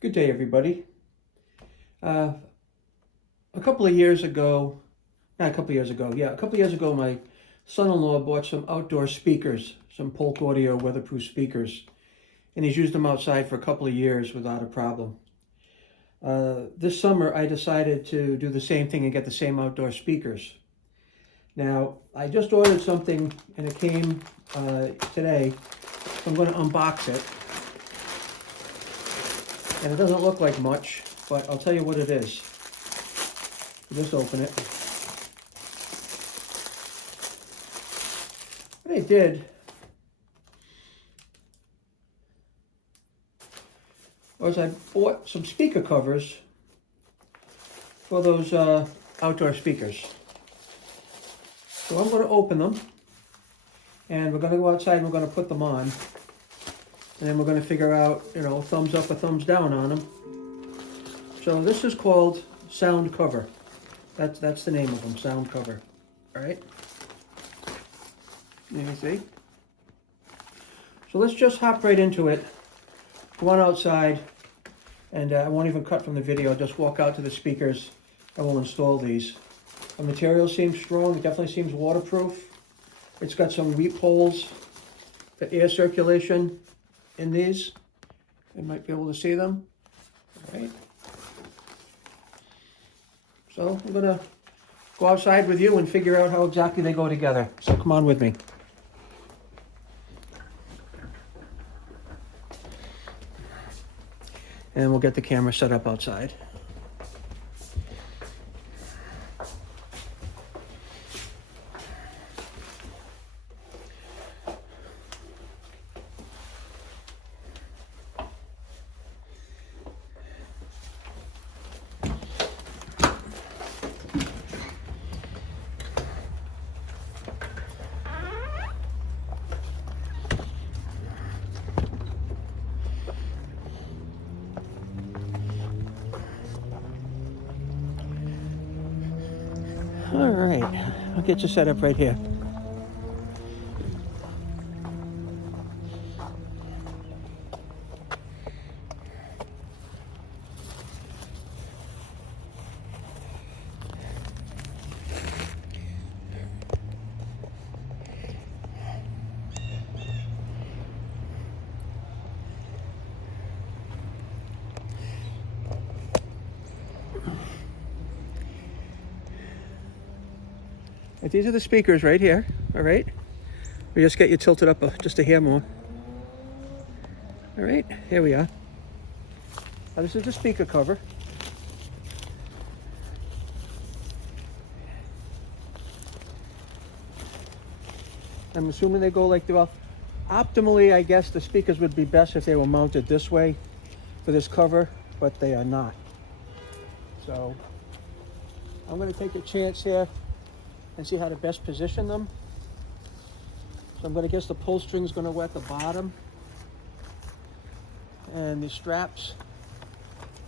Good day, everybody. Uh, a couple of years ago, not a couple of years ago, yeah, a couple of years ago, my son-in-law bought some outdoor speakers, some Polk Audio weatherproof speakers, and he's used them outside for a couple of years without a problem. This summer, I decided to do the same thing and get the same outdoor speakers. Now, I just ordered something, and it came today, so I'm going to unbox it. And it doesn't look like much, but I'll tell you what it is. Just open it. What I did was I bought some speaker covers for those outdoor speakers. So I'm going to open them, and we're going to go outside and we're going to put them on. And then we're going to figure out, thumbs up or thumbs down on them. So this is called sound cover. That's the name of them, sound cover. All right. You can see. So let's just hop right into it. Go on outside, and I won't even cut from the video. I'll just walk out to the speakers and we'll install these. The material seems strong. It definitely seems waterproof. It's got some weep holes for air circulation in these. You might be able to see them. All right. So I'm gonna go outside with you and figure out how exactly they go together. So come on with me. And we'll get the camera set up outside. All right, I'll get you set up right here. But these are the speakers right here, all right? We just get you tilted up just a hair more. All right, here we are. Now this is the speaker cover. I'm assuming they go like the, well, optimally, I guess the speakers would be best if they were mounted this way for this cover, but they are not. So I'm gonna take a chance here and see how to best position them. So I'm gonna guess the pull string is gonna go at the bottom, and the straps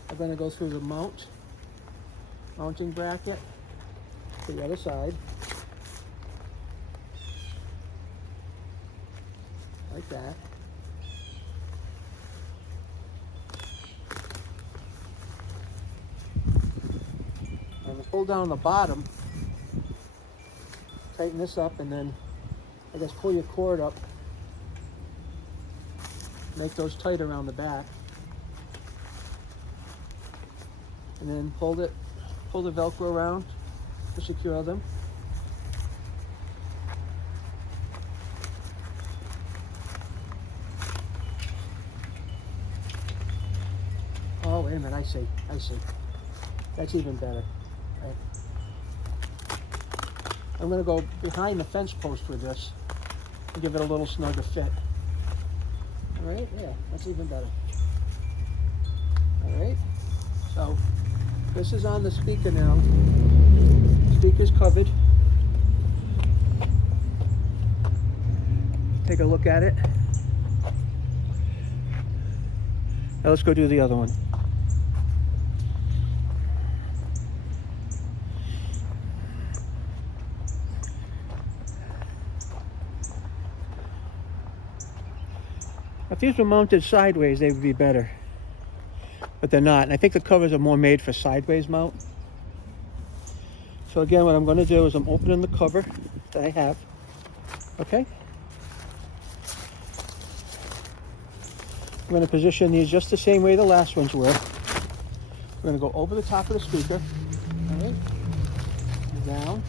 are gonna go through the mounting bracket to the other side, like that. And we pull down the bottom, tighten this up, and then I guess pull your cord up, make those tight around the back, and then pull the Velcro around to secure them. Oh, wait a minute, I see. That's even better. Right. I'm gonna go behind the fence post with this and give it a little snugger fit. All right, yeah, that's even better. All right, so this is on the speaker now. Speaker's covered. Take a look at it. Now let's go do the other one. If these were mounted sideways, they would be better. but they're not. And I think the covers are more made for sideways mount. So again, what I'm going to do is I'm opening the cover that I have. Okay. I'm going to position these just the same way the last ones were. We're going to go over the top of the speaker. All right. Down.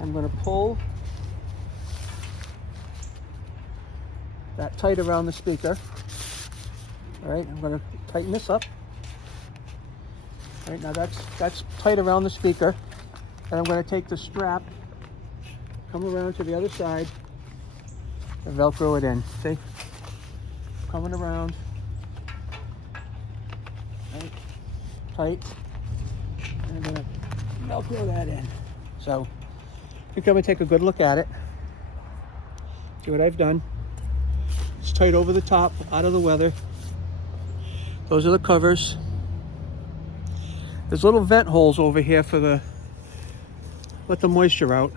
I'm going to pull that tight around the speaker. All right, I'm going to tighten this up. All right, now that's tight around the speaker. And I'm going to take the strap, come around to the other side, and Velcro it in. See? Coming around. Right, tight. And I'm going to Velcro that in. So you come and take a good look at it. See what I've done. It's tight over the top, out of the weather. Those are the covers. There's little vent holes over here for let the moisture out.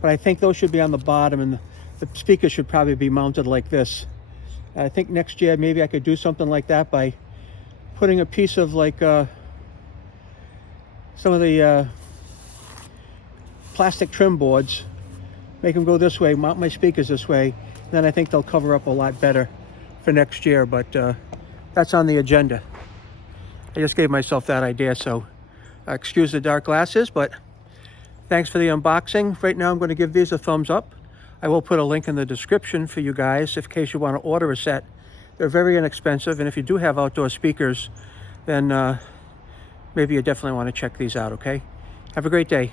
But I think those should be on the bottom, and the speaker should probably be mounted like this. I think next year maybe I could do something like that by putting a piece of like some of the plastic trim boards, make them go this way, mount my speakers this way, and then I think they'll cover up a lot better for next year. But that's on the agenda. I just gave myself that idea, so excuse the dark glasses, but thanks for the unboxing. Right now I'm going to give these a thumbs up. I will put a link in the description for you guys in case you want to order a set. They're very inexpensive, and if you do have outdoor speakers, then maybe you definitely want to check these out, okay? Have a great day.